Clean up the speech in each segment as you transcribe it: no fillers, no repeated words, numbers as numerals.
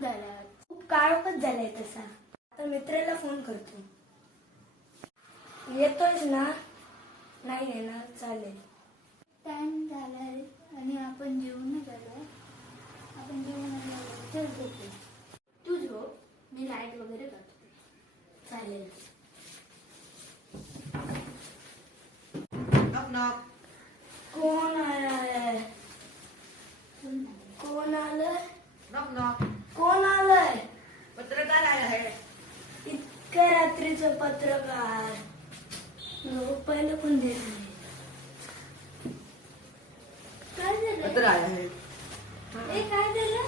झाला, खूप काळोखच झालाय तसा. आता मित्राला फोन करतो. येतोयस ना? नाही येणार, चालेल. टाइम झालाय आणि आपण जेवूनच आलो. आपण जेवून आलो, चल झोपू. तू झोप, मी लाईट वगैरे करतो. चालेल. कोण आलाय? कोण आलंय? कोण आलंय? पत्रकार आहे. इतक्या रात्रीचं पत्रकार. पहिले पण देत नाही. काय झालं? पत्र आहे. ए काय झालं?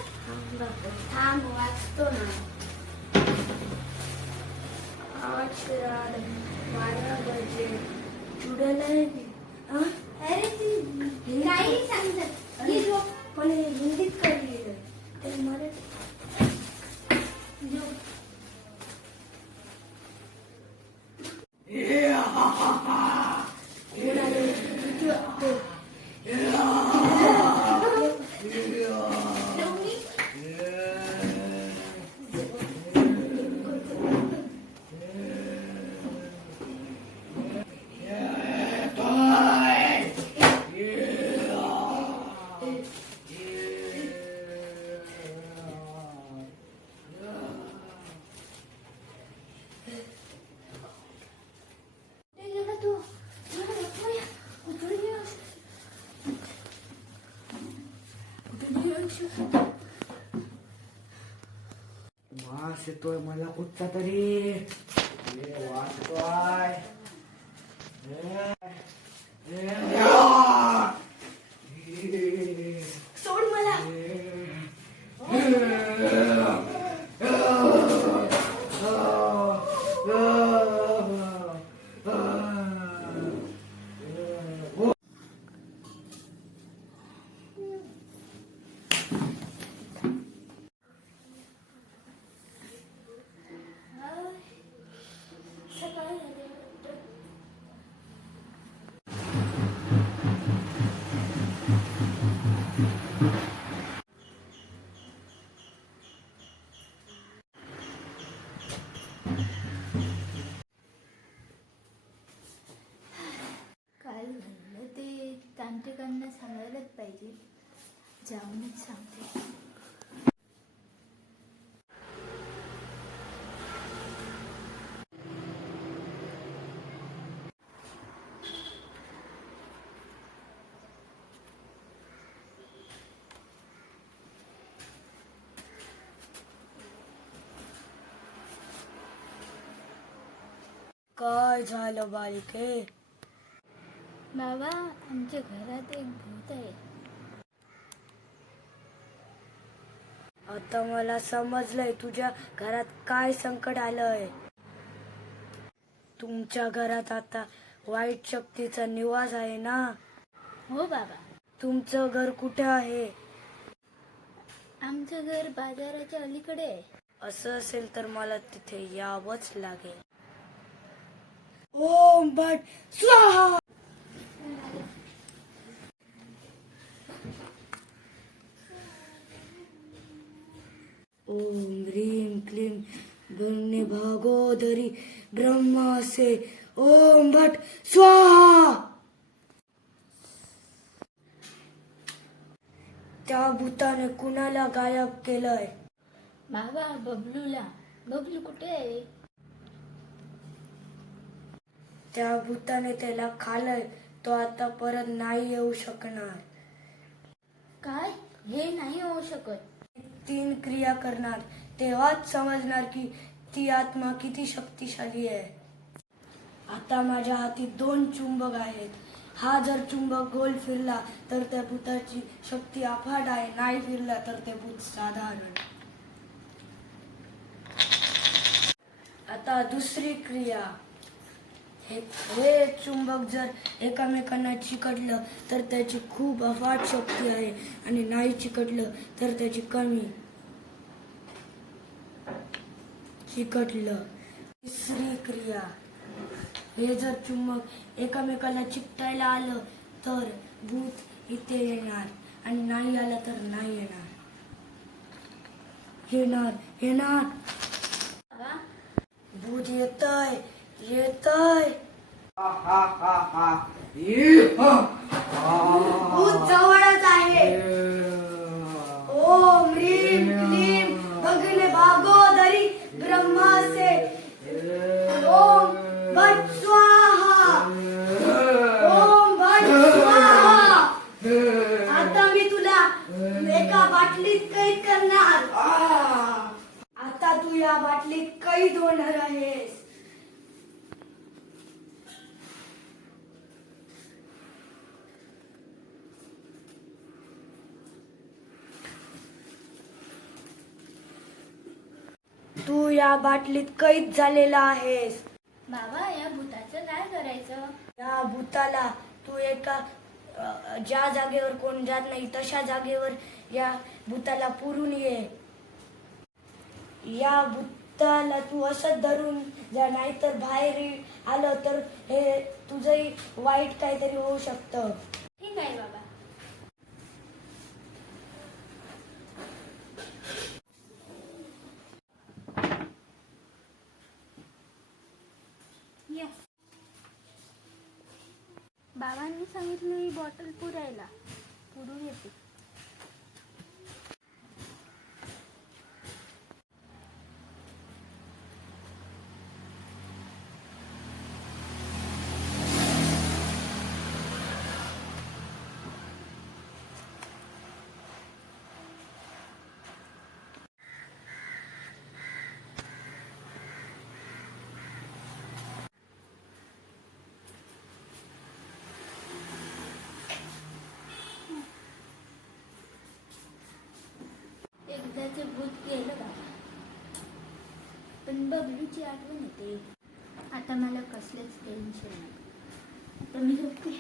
थांब वाचतो ना. 8:12 बजे उडलंय. अरे ती काही सांगतात. ही झोप पण हिंदीत काढली ते मराठी. वास येतोय मला कुठचा तरी. वाचतोय. सोड मला. काय झालं ते तांत्रिकांना सांगायलाच पाहिजे. जाऊनच सांगते. काय झालं बालिके? बाबा, आमच्या घरात एक भूत आहे. आता मला समजलंय तुझ्या घरात काय संकट आलंय. तुमच्या घरात आता वाईट शक्तीचा निवास आहे ना? हो बाबा. तुमचं घर कुठे आहे? आमचं घर बाजाराच्या अलीकडे आहे. असं असेल तर मला तिथे यावंच लागेल. ओम भट स्वाहा. ओम ह्रीं क्लीं गणे भागोदरी ब्रह्मासे ओम भट स्वाहा. त्या भूताने कुणाला गायब केलंय? बाबा, बबलूला. बबलू कुठे आहे? त्या भूताने त्याला खाल्लंय. तो आता परत नाही येऊ शकणार. काय? हे नाही होऊ शकत. 3 क्रिया करणार, तेव्हाच समजणार की ती आत्मा किती शक्तिशाली आहे. आता माझ्या हाती 2 चुंबक आहेत. हा जर चुंबक गोल फिरला तर त्या भूताची शक्ती अफाट आहे. नाही फिरला तर ते भूत साधारण. आता दुसरी क्रिया. हे चुंबक जर एकमेकांना चिकटलं तर त्याची खूप अफाट शक्ती आहे आणि नाही चिकटलं तर त्याची कमी. चिकटलं. तिसरी क्रिया. हे जर चुंबक एकमेकाला चिकटायला आलं तर भूत इथे येणार आणि नाही आलं तर नाही येणार. येणार येणार. बाबा भूत येतय येतय. भूत जवळच आहे. ओम ह्रीं क्लीं भगने भागोदरी ब्रह्मासे ओम भट स्वाहा. ओम भट स्वाहा. आता मी तुला एका बाटलीत कैद करणार. आता तू या बाटलीत कैद होणार आहेस. तू या बाटलीत कैद झालेला आहेस. बाबा या भूताचं काय करायचं? या भूताला तू एका ज्या जागेवर कोण जात नाही तशा जागेवर या भूताला पुरून ये. या भूताला तू असंच धरून जा, नाहीतर बाहेर आलं तर हे तुझंही वाईट काहीतरी होऊ शकतं. ठीक आहे बाबा. या. बाबांनी सांगितलं ही बॉटल पुरायला. पुरून येते. एकदाचे भूत गेलं बाबा, पण बबलूची आठवण येते. आता मला कसलेच टेन्शन नाही. आता मी झोपते.